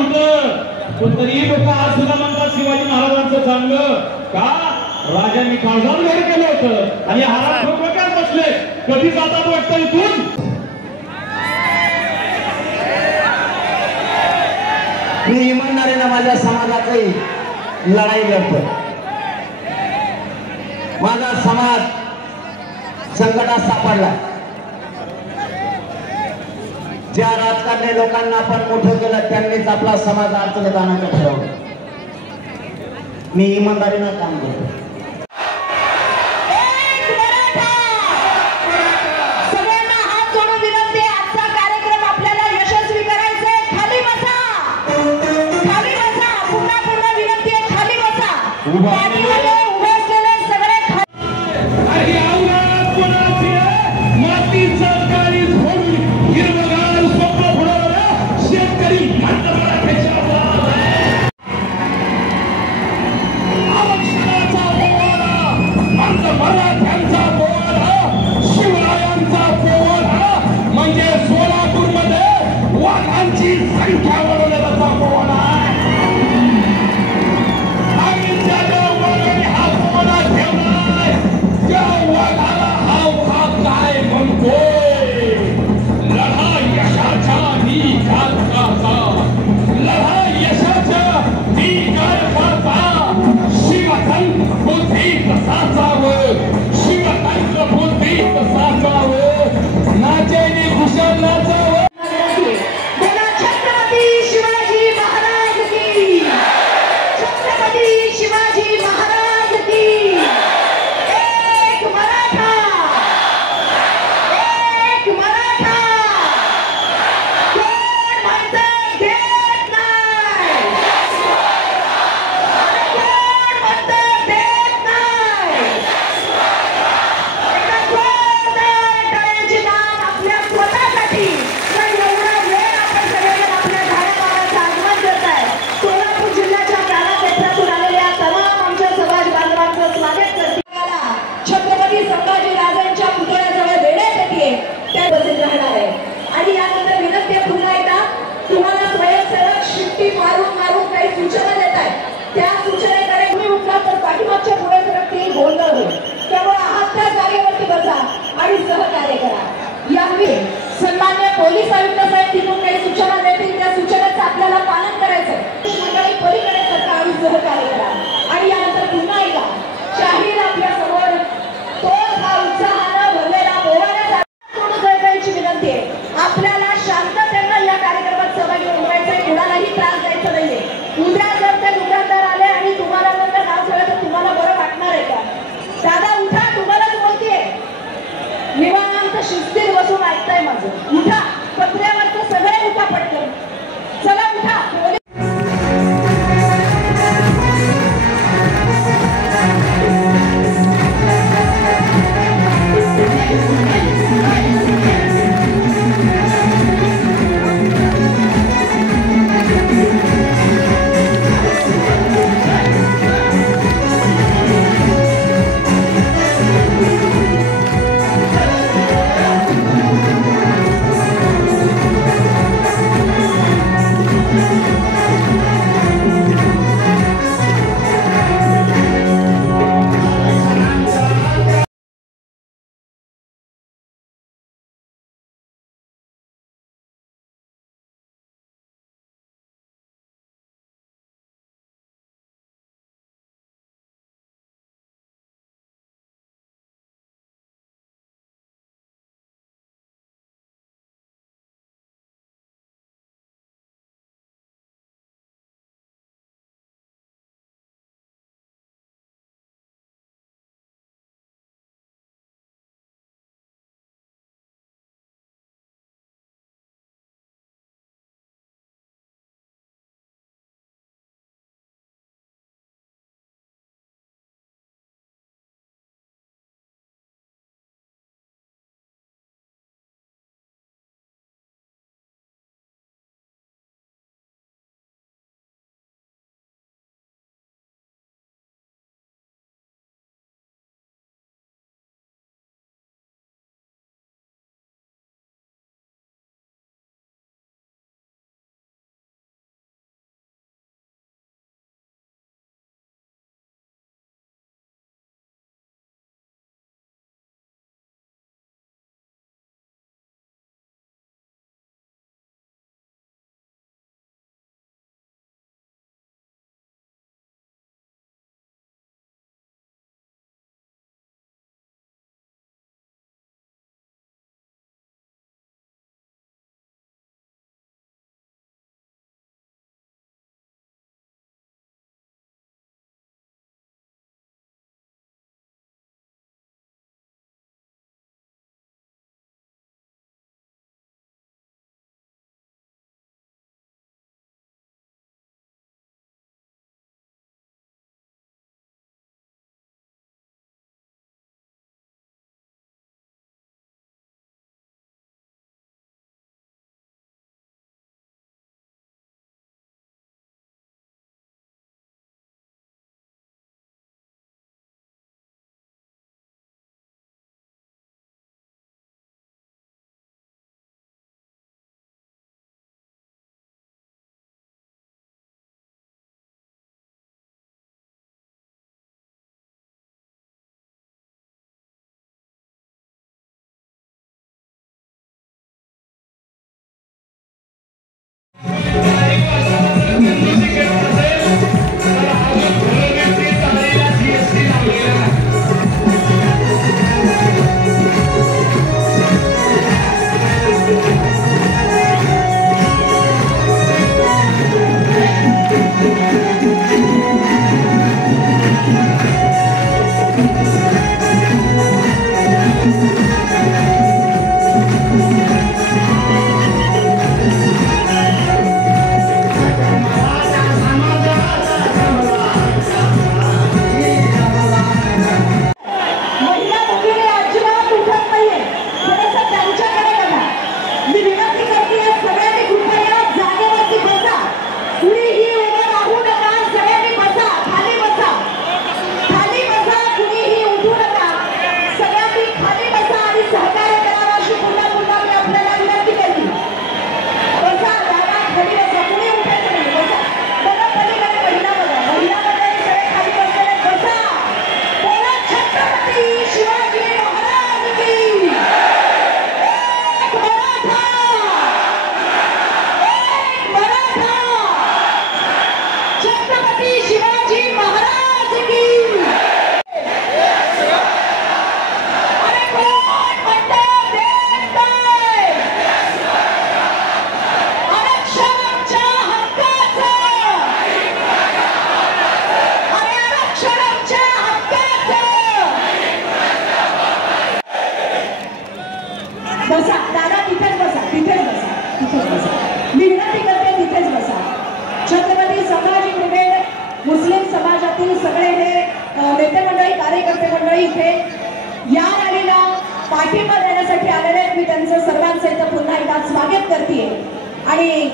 होतं, पण तरी लोक आज सुद्धा म्हणतात शिवाजी महाराजांचं चांगलं का राजांनी काळजात घर केलं होतं आणि हारात लोक काय बसले कधी जातात वाटतं इथून. मी इमानदारीने माझ्या समाजाची लढाई लढतो. माझा समाज संकटात सापडला. ज्या राजकारणी लोकांना आपण मोठं केलं त्यांनीच आपला समाज अडचणीत आणायचं ठरवलं. मी इमानदारीनं काम करतो. सन्मान्य पोलीस आयुक्त साहेब तिथून काही सूचना देतील त्या सूचनेचं आपल्याला पालन करायचं. मंडळी पलीकडे सरकार आणि सहकार्य करा. आणि यानंतर पुन्हा एकदा जाहीर आपल्या समोर तो हा उत्साहानं भरलेला पोवाड्याचा सोडून विनंती आहे. आपल्याला शांततेनं या कार्यक्रमात सहभागी होण्याचा आहे. कुणालाही त्रास द्यायचा नाहीये. उद्या जर ते दुकानदार आले आणि तुम्हाला जर ते नाव झालं तर तुम्हाला बरं वाटणार आहे का? दादा उठा, तुम्हालाच बोलतेय. निवांत शिस्तीत बसून ऐकताय माझं. उठा, पत्र्यावरचं सगळे उठा पटकन. चला उठा. त्यांचं सर्वांचं इथं पुन्हा एकदा स्वागत करते आणि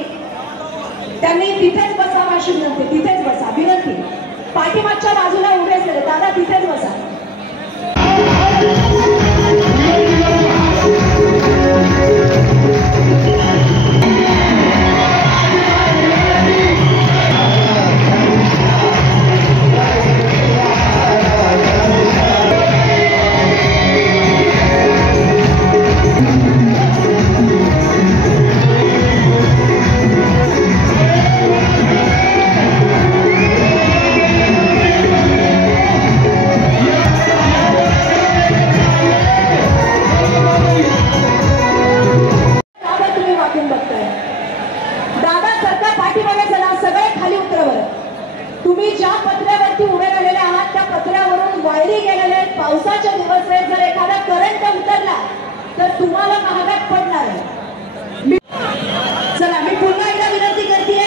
त्यांनी तिथेच बसावं अशी विनंती, तिथेच बसा विनंती. पाठीमागच्या बाजूला उभे असलेले दादा तिथेच बसा. तुम्ही ज्या पत्र्यावरती उभे राहिलेले आहात त्या पत्र्यावरून वायरी गेलेले आहेत. पावसाचे दिवस आहे, जर एखादा करंट उतरला तर तुम्हाला महागात पडणार आहे. चला मी पुन्हा एकदा विनंती करते,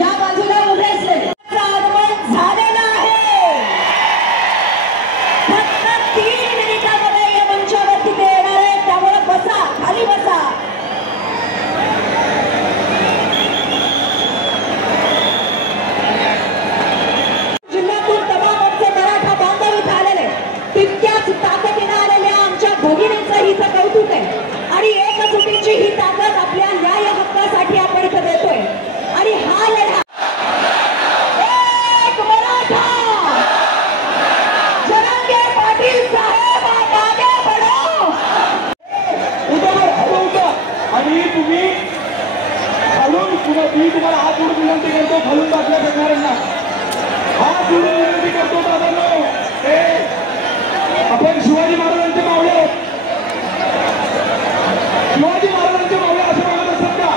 या बाजूला उभे असलेले आगमन झालेलं आहे. फक्त 3 मिनिटांमध्ये या मंचावरती ते येणार आहे, त्यामुळे बसा, खाली बसा. कौतुक आहे आणि एकजुटीची ही ताकद आपल्या न्याय हक्कासाठी आपण इथं देतोय आणि हा लढा एक मराठा जरांगे पाटील साहेब आगे बढो. आणि तुम्ही खालून मी तुम्हाला हात जोडून विनंती करतो, खालून आपल्या सरकारला हात जोडून विनंती करतो दादांनो, आपण शिवाजी महाराजांचे मावळे आहोत. शिवाजी महाराजांचे मावळे असे म्हणत असतात का?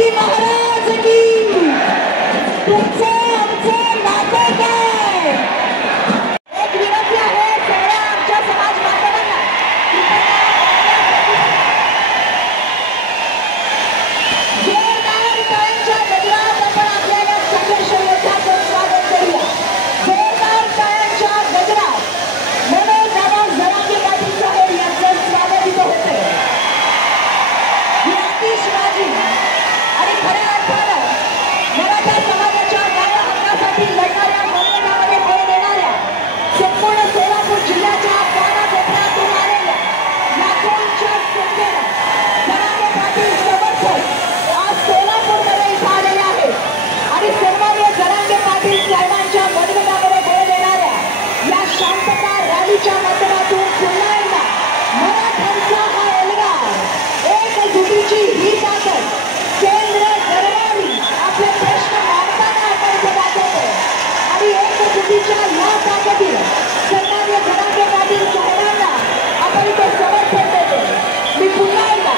शिवाजी महाराज की. तुमचं आमचं नातं काय? एक विनंती आहे सगळ्या आमच्या समाज बांधवांना, जोरदार टाळ्यांच्या गजरात आपण आपल्याला संघर्ष योद्ध्याचं स्वागत करूया. जोरदार टाळ्यांच्या गजरात मनोज दादा जरांगे पाटील साहेब यांचं स्वागत इथं होतंय. वीरांती शिवाजी आणि खऱ्या अर्थानं मराठा समाजाच्या न्याय हक्कासाठी लढणाऱ्या, मनोनामध्ये बळ देणाऱ्या, संपूर्ण सोलापूर जिल्ह्याच्या कानाकोपऱ्यातून आलेल्या लाखोंच्या संख्येनं जरांगे पाटील समर्थक आज सोलापूरमध्ये इथं आलेले आहेत आणि सन्माननीय जरांगे पाटील साहेबांच्या मनोनामध्ये बळ देणाऱ्या या शांतता रॅलीच्या माध्यमातून पुन्हा एकदा मराठ्यांचा हा एल्गार, एकजुटीची ही ताकद, केंद्र दरबारी आपले प्रश्न मांडताना आपण इथे दाखवतो आणि एकजुटीच्या या ताकदीला सन्माननीय जरांगे पाटील साहेबांना आपण इथे समर्थन देतो. मी पुन्हा एकदा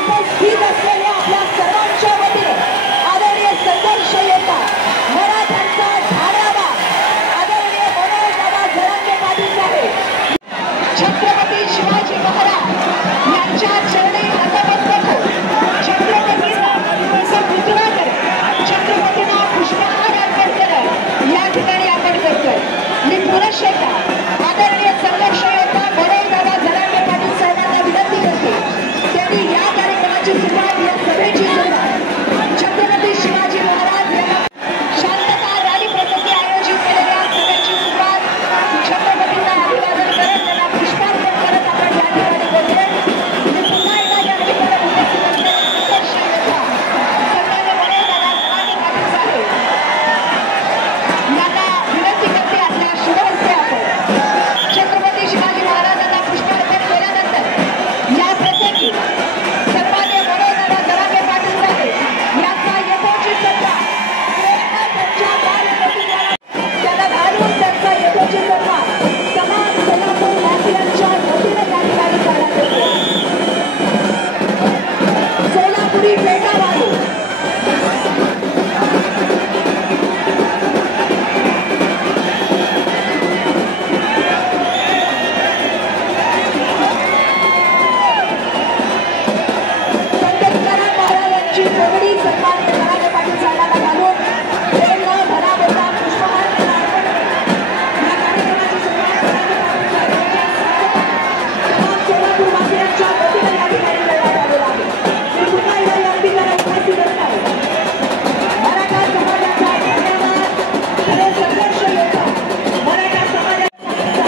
उपस्थित असलेल्या आपल्या सर्वांच्या वतीने आदरणीय संघर्ष योद्धा मराठ्यांचा ठाण्याला आदरणीय मनोज दादा जरांगे पाटील साहेब, छत्रपती शिवाजी महाराज यांच्या चरणी नतमस्तक होऊन छत्रपतींना पुतळा करत छत्रपतींना पुष्पहार अर्पण करत या ठिकाणी आपण करतोय. मी पुनश्च एकदा आदरणीय संघर्ष योद्धा मनोज दादा जरांगे पाटील साहेबांना विनंती करते, त्यांनी या कार्यक्रमाची सुरुवात, या सभेची सुरुवात छत्रपती शिवाजी महाराज यांना शांतता रॅली प्रसंगी आयोजित केलेल्या सभेची सुरुवात छत्रपतींना अभिवादन करत, त्यांना पुष्पार्पण करत आपण या ठिकाणी करूया. मी पुन्हा एकदा या ठिकाणी उपस्थित असलेले संघर्ष योद्धा सन्माननीय मनोज दादा जरांगे पाटील साहेब यांना विनंती करते, आपल्या शुभहस्ते आपण छत्रपती शिवाजी महाराजांना पुष्पार्पण केल्यानंतर या प्रसंगी सन्माननीय मनोज दादा जरांगे पाटील साहेब यांचा यथोचित सन्मान त्यांच्या बालप्रतिमेला त्याला घालून त्यांचा यथोचित सन्मान तमाम सोलापूर वासियांच्या वतीने या ठिकाणी करण्यात येतो. सोलापुरी पेटा वाजून संत तुकाराम महाराजांची कोगडी सन्माननीय जरांगे पाटील साहेबांना घालून प्रेमळ भराभरा पुष्पहार त्यांना अर्पण करत या कार्यक्रमाची सुरुवात जरांगे पाटील साहेबांच्या तमाम सोलापूर वासियांच्या वतीने या ठिकाणी करण्यात आलेला आहे. मी पुन्हा एकदा या ठिकाणी उपस्थित असणार मराठा समाजाचा धन्यवाद. खरे संघर्ष योद्धा मराठा समाजाचा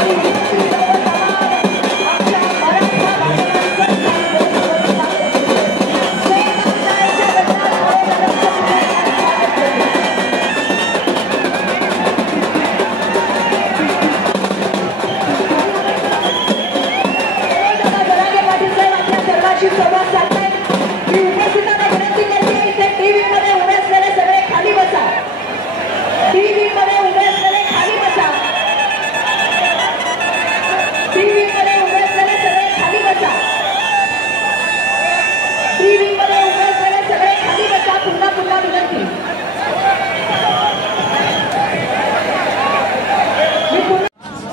आणि विनंती सर्व तमाम आमच्या मराठा जरांगे पाटील साहेब आपल्या सर्वांशी संवाद साधतायत. मी उपस्थितांना विनंती करते, इथे टीव्ही मध्ये उभे असलेले सगळे खाली बसा. टीव्ही मध्ये उभे असलेले खाली बसा. टीव्ही मध्ये उभे असलेले सगळे खाली बसा. टीव्ही मध्ये उभे असलेले सगळे खाली बसा. पुन्हा पुन्हा विनंती. मी पुन्हा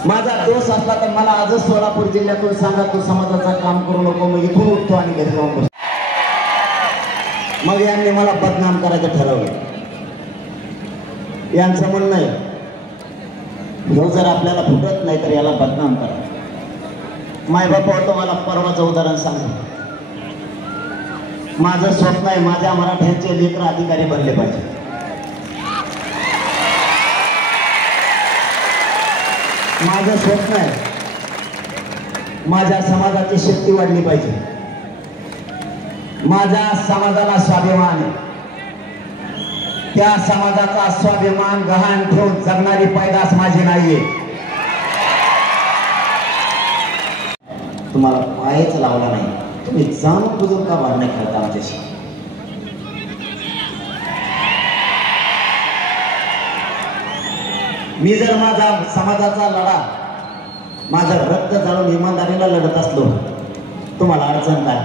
माझा दोष असला तर मला आजच सोलापूर जिल्ह्यातून सांगा, तू समाजाचं काम करू नको, मग इथून उठतो आणि घरी जाऊन बसतो. मग यांनी मला बदनाम करायचं ठरवलं. यांचं म्हणणं आहे, ह्यो जर आपल्याला फुटत नाही तर याला बदनाम करा. मायबापा होतं मला परवाचं उदाहरण सांगतो. माझं स्वप्न आहे माझ्या मराठ्यांचे लेकर अधिकारी बनले पाहिजे. माझं स्वप्न आहे माझ्या समाजाची शक्ती वाढली पाहिजे. माझ्या समाजाला स्वाभिमान आहे. त्या समाजाचा स्वाभिमान गहाण ठेवून जगणारी पैदास माझी नाहीये. तुम्हाला पायच लावला नाही, तुम्ही जाणून बुजून का भांडणे खेळता आमच्याशी? मी जर माझा समाजाचा लढा माझं रक्त जाळून इमानदारीला लढत असलो, तुम्हाला अडचण काय?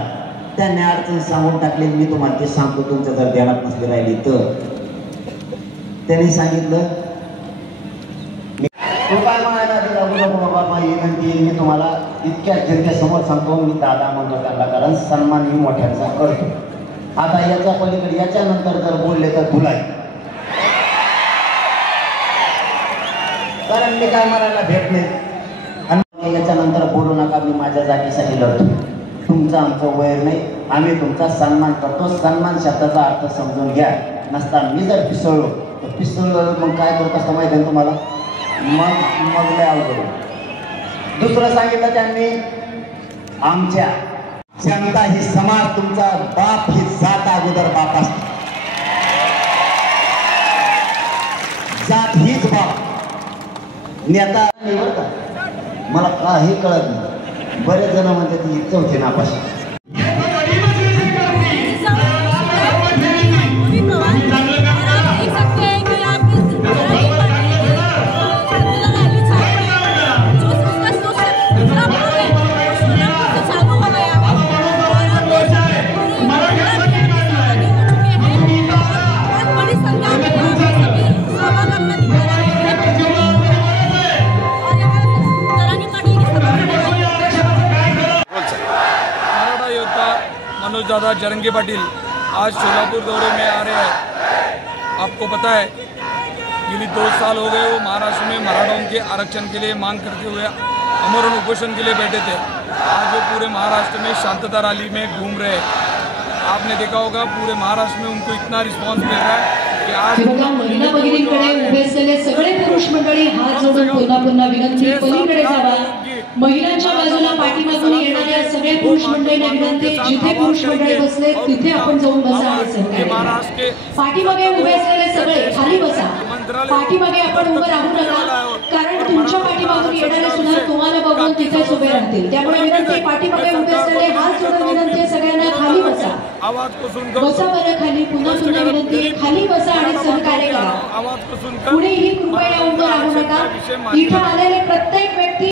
त्यांनी अडचण सांगून टाकली. मी तुम्हाला ते सांगतो, तुमच्या जर ध्यानात नसली राहिली तर. त्यांनी सांगितलं तो काय म्हणायला दिला बाबा माझी विनंती मी तुम्हाला इतक्या जनतेसमोर सांगतो, मी दादा म्हणतो त्यांना, कारण सन्मान मी मोठ्यांचा करतो. आता याच्या पलीकडे याच्यानंतर जर बोलले तर तुला, कारण मी काय म्हणायला भेट नाही. आणि याच्यानंतर बोलू नका, मी माझ्या जागेसाठी लढतो. तुमचं आमचं वैर नाही, आम्ही तुमचा सन्मान करतो. सन्मान शब्दाचा अर्थ समजून घ्या. नसता मी जर पिसळलो तर पिसळलो मग काय करत असतं माहिती आहे तुम्हाला, मग लय अवघड. दुसरं सांगितलं त्यांनी, आमच्या जनता ही समाज, तुमचा बाप ही जात अगोदर बाप असते, जात हीच बाप. नेता निवडता मला काही कळत नाही. बरेच जण म्हणते ती चौथी नापाशी. दादा जरंगे पाटिल आज शोलापुर दौरे में आ रहे हैं। आपको पता है ये 2 साल हो गए वो महाराष्ट्र में मराठों के आरक्षण के लिए मांग करते हुए आमरण उपोषण के लिए बैठे थे। आज वो पूरे महाराष्ट्र में शांतता रैली में घूम रहे हैं। आपने देखा होगा पूरे महाराष्ट्र में उनको इतना रिस्पॉन्स मिल रहा है की आज महिला भगिनींकडे उभे असलेले सगळे पुरुष मंडळी हात जोडून पुन्हा विनंती, पलीकडे जावा. महिलांच्या बाजूला पाठीमागून येणाऱ्या सगळ्या पुरुष मंडळींना विनंती, जिथे पुरुष मंडळी बसले तिथे आपण जाऊन बसा. पाठीमागे उभे असलेले सगळे खाली बसा. पाठीमागे आपण उभं राहू नका, कारण तुमच्या पाठीमागून येणारे सुद्धा तुम्हाला बघून तिथेच उभे राहतील. त्यामुळे विनंती, पाठीमागे उभे असलेले हात जोडून विनंती, सगळ्यांना खाली बसा. बसा बरं खाली. पुन्हा विनंती, खाली बसा आणि सहकार्य करा. कुणीही कृपया उभं राहू नका. इथं आलेले प्रत्येक व्यक्ती